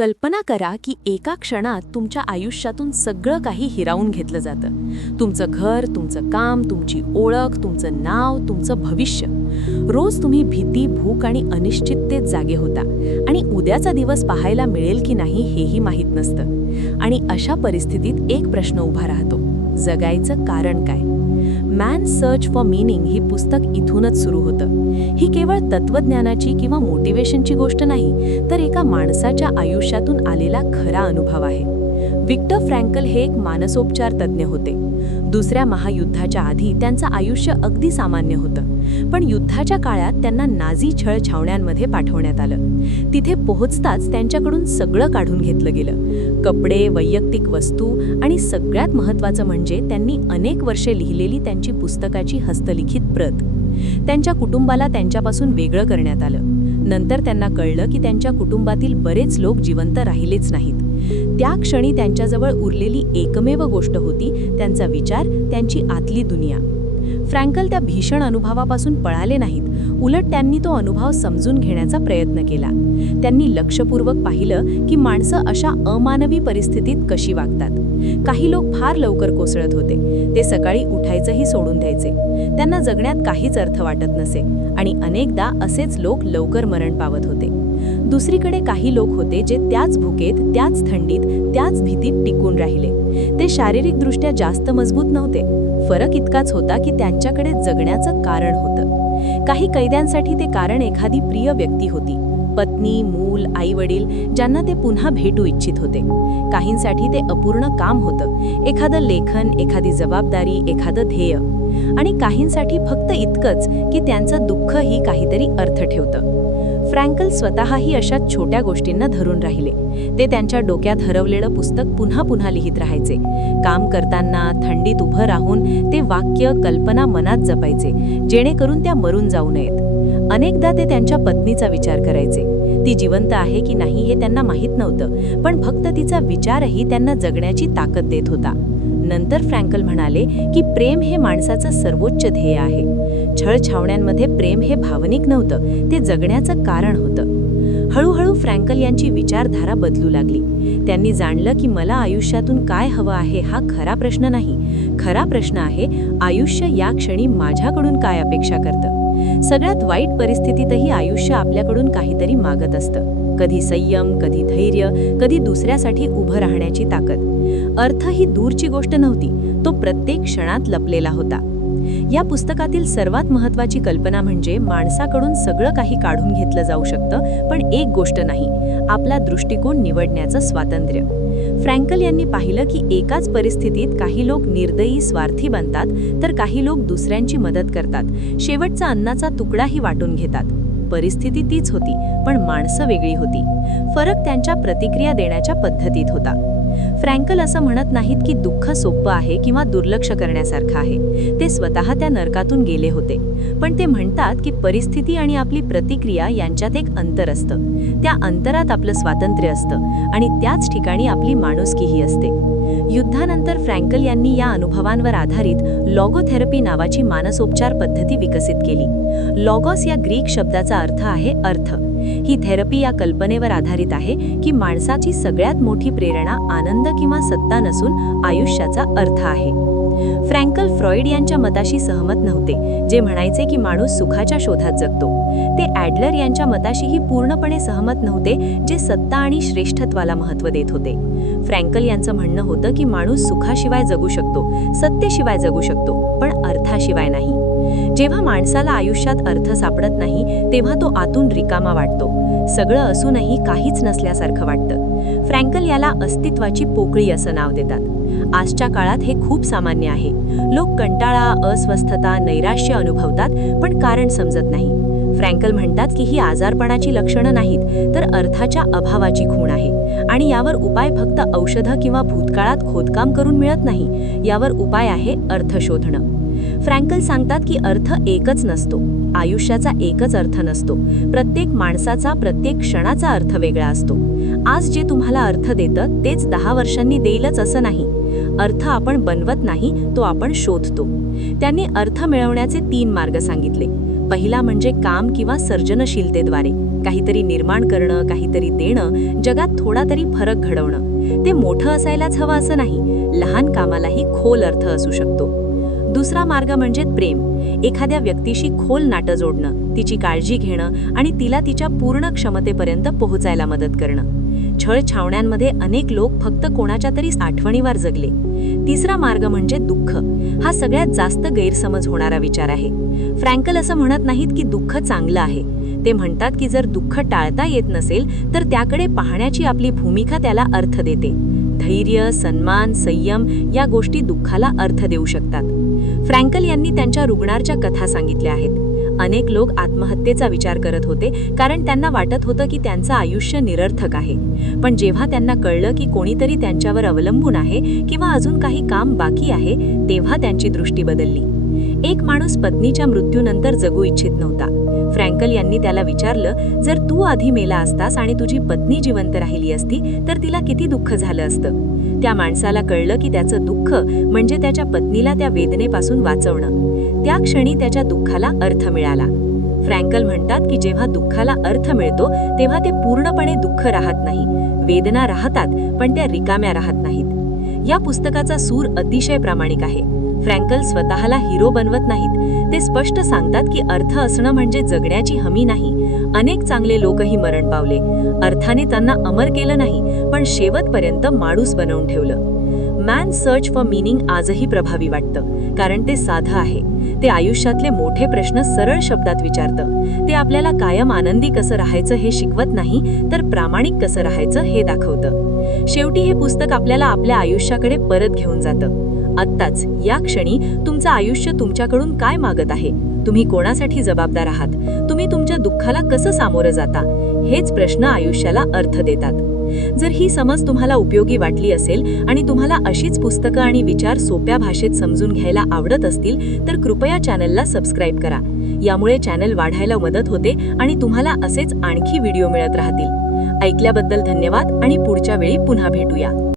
कल्पना करा की एका क्षणात तुमच्या आयुष्यातून सगळं काही हिरावून घेतलं जातं. तुमचं घर तुमचं काम तुमची ओळख तुमचं नाव तुमचं भविष्य. रोज तुम्ही भीती भूक आणि अनिश्चिततेत जागे होता आणि उद्याचा दिवस पाहायला मिळेल की नाही हेही माहीत नसतं. आणि अशा परिस्थितीत एक प्रश्न उभा राहतो. जगायचं कारण काय? मॅन सर्च फॉर मिनिंग ही पुस्तक इथूनच सुरू होतं. ही केवळ तत्वज्ञानाची किंवा मोटिवेशनची गोष्ट नाही तर एका माणसाच्या आयुष्यातून आलेला खरा अनुभव आहे. विक्टर फ्रँकल हे एक मानसोपचार तज्ज्ञ होते. दुसऱ्या महायुद्धाच्या आधी त्यांचं आयुष्य अगदी सामान्य होतं. पण युद्धाच्या काळात त्यांना नाझी छळ छावण्यांमध्ये पाठवण्यात आलं. तिथे पोहोचताच त्यांच्याकडून सगळं काढून घेतलं गेलं. कपडे वैयक्तिक वस्तू आणि सगळ्यात महत्त्वाचं म्हणजे त्यांनी अनेक वर्षे लिहिलेली त्यांची पुस्तकाची हस्तलिखित प्रत. त्यांच्या कुटुंबाला त्यांच्यापासून वेगळं करण्यात आलं. नंतर त्यांना कळलं की त्यांच्या कुटुंबातील बरेच लोक जिवंत राहिलेच नाहीत. त्या क्षणी त्यांच्याजवळ उरलेली एकमेव गोष्ट होती त्यांचा विचार त्यांची आतली दुनिया. फ्रँकल त्या भीषण अनुभवापासून पळाले नाहीत. उलट त्यांनी तो अनुभव समजून घेण्याचा प्रयत्न केला. त्यांनी लक्षपूर्वक पाहिलं की माणसं अशा अमानवी परिस्थितीत कशी वागतात. काही लोक फार लवकर कोसळत होते. ते सकाळी उठायचंही सोडून द्यायचे. त्यांना जगण्यात काहीच अर्थ वाटत नसे आणि अनेकदा असेच लोक लवकर मरण पावत होते. दुसरीकडे काही लोक होते जे त्याच भुकेत त्याच थंडीत त्याच भीतीत टिकून राहिले. ते शारीरिकदृष्ट्या जास्त मजबूत नव्हते. फरक इतकाच होता की त्यांच्याकडे जगण्याचं कारण होतं. काही कैद्यांसाठी ते कारण एखादी प्रिय व्यक्ती होती. पत्नी मूल आई वडील ज्यांना ते पुन्हा भेटू इच्छित होते. काहींसाठी ते अपूर्ण काम होतं. एखादं लेखन एखादी जबाबदारी एखादं ध्येय. आणि काहींसाठी फक्त इतकंच की त्यांचं दुःखही काहीतरी अर्थ ठेवतं. फ्रँकल स्वतःही अशा छोट्या गोष्टींना धरून राहिले. ते त्यांच्या डोक्यात हरवलेलं पुस्तक पुन्हा पुन्हा लिहित राहायचे. काम करताना थंडीत उभं राहून ते वाक्य कल्पना मनात जपायचे जेणेकरून त्या मरून जाऊ नयेत. अनेकदा ते त्यांच्या पत्नीचा विचार करायचे. ती जिवंत आहे की नाही हे त्यांना माहीत नव्हतं पण फक्त तिचा विचारही त्यांना जगण्याची ताकद देत होता. नंतर फ्रँकल म्हणाले की प्रेम हे माणसाचं सर्वोच्च ध्येय आहे. छळ छावण्यांमध्ये प्रेम हे भावनिक नव्हतं ते जगण्याचं कारण होतं. हळूहळू फ्रँकल यांची विचारधारा बदलू लागली. त्यांनी जाणलं की मला आयुष्यातून काय हवं आहे हा खरा प्रश्न नाही. खरा प्रश्न आहे आयुष्य या क्षणी माझ्याकडून काय अपेक्षा करतं? सगळ्यात वाईट परिस्थितीतही आयुष्य आपल्याकडून काहीतरी मागत असतं. कधी संयम कधी धैर्य कधी दुसऱ्यासाठी उभं राहण्याची ताकद. अर्थ ही दूरची गोष्ट नव्हती. तो प्रत्येक क्षणात लपलेला होता. या पुस्तकातील सर्वात महत्वाची कल्पना म्हणजे माणसाकडून सगळं काही काढून घेतलं जाऊ शकतं पण एक गोष्ट नाही आपला दृष्टिकोन निवडण्याचं स्वातंत्र्य. फ्रँकल यांनी पाहिलं की एकाच परिस्थितीत काही लोक निर्दयी स्वार्थी बनतात तर काही लोक दुसऱ्यांची मदत करतात शेवटचा अन्नाचा तुकडाही वाटून घेतात. परिस्थिती तीच होती पण माणसं वेगळी होती. फरक त्यांच्या प्रतिक्रिया देण्याच्या पद्धतीत होता. फ्रँकल असं म्हणत नाहीत की दुःख सोपं आहे किंवा दुर्लक्ष करण्यासारखं आहे. ते स्वतः त्या नरकातून गेले होते. पण ते म्हणतात की परिस्थिती आणि आपली प्रतिक्रिया यांच्यात एक अंतर असतं. त्या अंतरात आपलं स्वातंत्र्य असतं आणि त्याच ठिकाणी आपली माणुसकीही असते. युद्धानंतर फ्रँकल यांनी या अनुभवांवर आधारित लॉगोथेरपी नावाची मानसोपचार पद्धती विकसित केली. लॉगॉस या ग्रीक शब्दाचा अर्थ आहे अर्थ. ही थेरपी या कल्पनेवर आधारित आहे की माणसाची सगळ्यात मोठी प्रेरणा आनंद किंवा सत्ता नसून आयुष्याचा अर्थ आहे. फ्रँकल फ्रॉइड यांच्या मताशी सहमत नव्हते जे म्हणायचे की माणूस सुखाच्या शोधात जगतो. ते ॲडलर यांच्या मताशीही पूर्णपणे सहमत नव्हते जे सत्ता आणि श्रेष्ठत्वाला महत्त्व देत होते. फ्रँकल यांचं म्हणणं होतं की माणूस सुखाशिवाय जगू शकतो सत्तेशिवाय जगू शकतो पण अर्थाशिवाय नाही. जेव्हा माणसाला आयुष्यात अर्थ सापडत नाही तेव्हा तो आतून रिकामा वाटतो. सगळं असूनही काहीच नसल्यासारखं वाटतं. फ्रँकल याला अस्तित्वाची पोकळी असं नाव देतात. आजच्या काळात हे खूप सामान्य आहे. लोक कंटाळा अस्वस्थता नैराश्य अनुभवतात पण कारण समजत नाही. फ्रँकल म्हणतात की ही आजारपणाची लक्षणं नाहीत तर अर्थाच्या अभावाची खूण आहे. आणि यावर उपाय फक्त औषधं किंवा भूतकाळात खोदकाम करून मिळत नाही यावर उपाय आहे अर्थ शोधणं. फ्रँकल सांगतात की अर्थ एकच नसतो. आयुष्याचा एकच अर्थ नसतो. प्रत्येक माणसाचा प्रत्येक क्षणाचा अर्थ वेगळा असतो. आज जे तुम्हाला अर्थ देतं तेच दहा वर्षांनी देईलच असं नाही. अर्थ आपण बनवत नाही तो आपण शोधतो. त्यांनी अर्थ मिळवण्याचे तीन मार्ग सांगितले. पहिला म्हणजे काम किंवा सर्जनशीलतेद्वारे. काहीतरी निर्माण करणं काहीतरी देणं जगात थोडा तरी फरक घडवणं. ते मोठं असायलाच हवं असं नाही. लहान कामालाही खोल अर्थ असू शकतो. दुसरा मार्ग म्हणजे प्रेम. एखाद्या व्यक्तीशी खोल नाटं जोडणं तिची काळजी घेणं आणि तिला तिच्या पूर्ण क्षमतेपर्यंत पोहोचायला मदत करणं. छळ छावण्यांमध्ये अनेक लोक फक्त कोणाच्या तरी आठवणीवर जगले. तिसरा मार्ग म्हणजे दुःख. हा सगळ्यात जास्त गैरसमज होणारा विचार आहे. फ्रँकल असं म्हणत नाहीत की दुःख चांगलं आहे. ते म्हणतात की जर दुःख टाळता येत नसेल तर त्याकडे पाहण्याची आपली भूमिका त्याला अर्थ देते. धैर्य सन्मान संयम या गोष्टी दुःखाला अर्थ देऊ शकतात. फ्रँकल यांनी त्यांच्या रुग्णारच्या कथा सांगितल्या आहेत. अनेक लोक आत्महत्येचा विचार करत होते कारण त्यांना वाटत होतं की त्यांचं आयुष्य निरर्थक आहे. पण जेव्हा त्यांना कळलं की कोणीतरी त्यांच्यावर अवलंबून आहे किंवा अजून काही काम बाकी आहे तेव्हा त्यांची दृष्टी बदलली. एक माणूस पत्नीच्या मृत्यूनंतर जगू इच्छित नव्हता. फ्रँकल यांनी त्याला विचारलं जर तू आधी मेला असतास आणि तुझी पत्नी जिवंत राहिली असती तर तिला किती दुःख झालं असतं? त्या माणसाला कळलं की त्याचं दुःख म्हणजे त्याच्या पत्नीला त्या वेदनेपासून वाचवणं. त्या क्षणी त्याच्या दुःखाला अर्थ मिळाला. फ्रँकल म्हणतात की जेव्हा दुःखाला अर्थ मिळतो तेव्हा ते पूर्णपणे दुःख राहत नाही. वेदना राहतात पण त्या रिकाम्या राहत नाहीत. या पुस्तकाचा सूर अतिशय प्रामाणिक आहे. फ्रँकल स्वतःला हिरो बनवत नाहीत. ते स्पष्ट सांगतात की अर्थ असणं म्हणजे जगण्याची हमी नाही. अनेक चांगले लोकही मरण पावले. अर्थाने त्यांना अमर केलं नाही पण शेवटपर्यंत माणूस बनवून ठेवलं. मॅन सर्च फॉर मिनिंग आजही प्रभावी वाटतं कारण ते साधं आहे. ते आयुष्यातले मोठे प्रश्न सरळ शब्दात विचारतं. ते आपल्याला कायम आनंदी कसं राहायचं हे शिकवत नाही तर प्रामाणिक कसं राहायचं हे दाखवतं. शेवटी हे पुस्तक आपल्याला आपल्या आयुष्याकडे परत घेऊन जातं. आत्ताच या क्षणी तुमचं आयुष्य तुमच्याकडून काय मागत आहे? तुम्ही कोणासाठी जबाबदार आहात? तुम्ही तुमच्या दुःखाला कसं सामोरं जाता? हेच प्रश्न आयुष्याला अर्थ देतात. जर ही समज तुम्हाला उपयोगी वाटली असेल आणि तुम्हाला अशीच पुस्तकं आणि विचार सोप्या भाषेत समजून घ्यायला आवडत असतील तर कृपया चॅनलला सबस्क्राईब करा. यामुळे चॅनल वाढायला मदत होते आणि तुम्हाला असेच आणखी व्हिडिओ मिळत राहतील. ऐकल्याबद्दल धन्यवाद आणि पुढच्या वेळी पुन्हा भेटूया.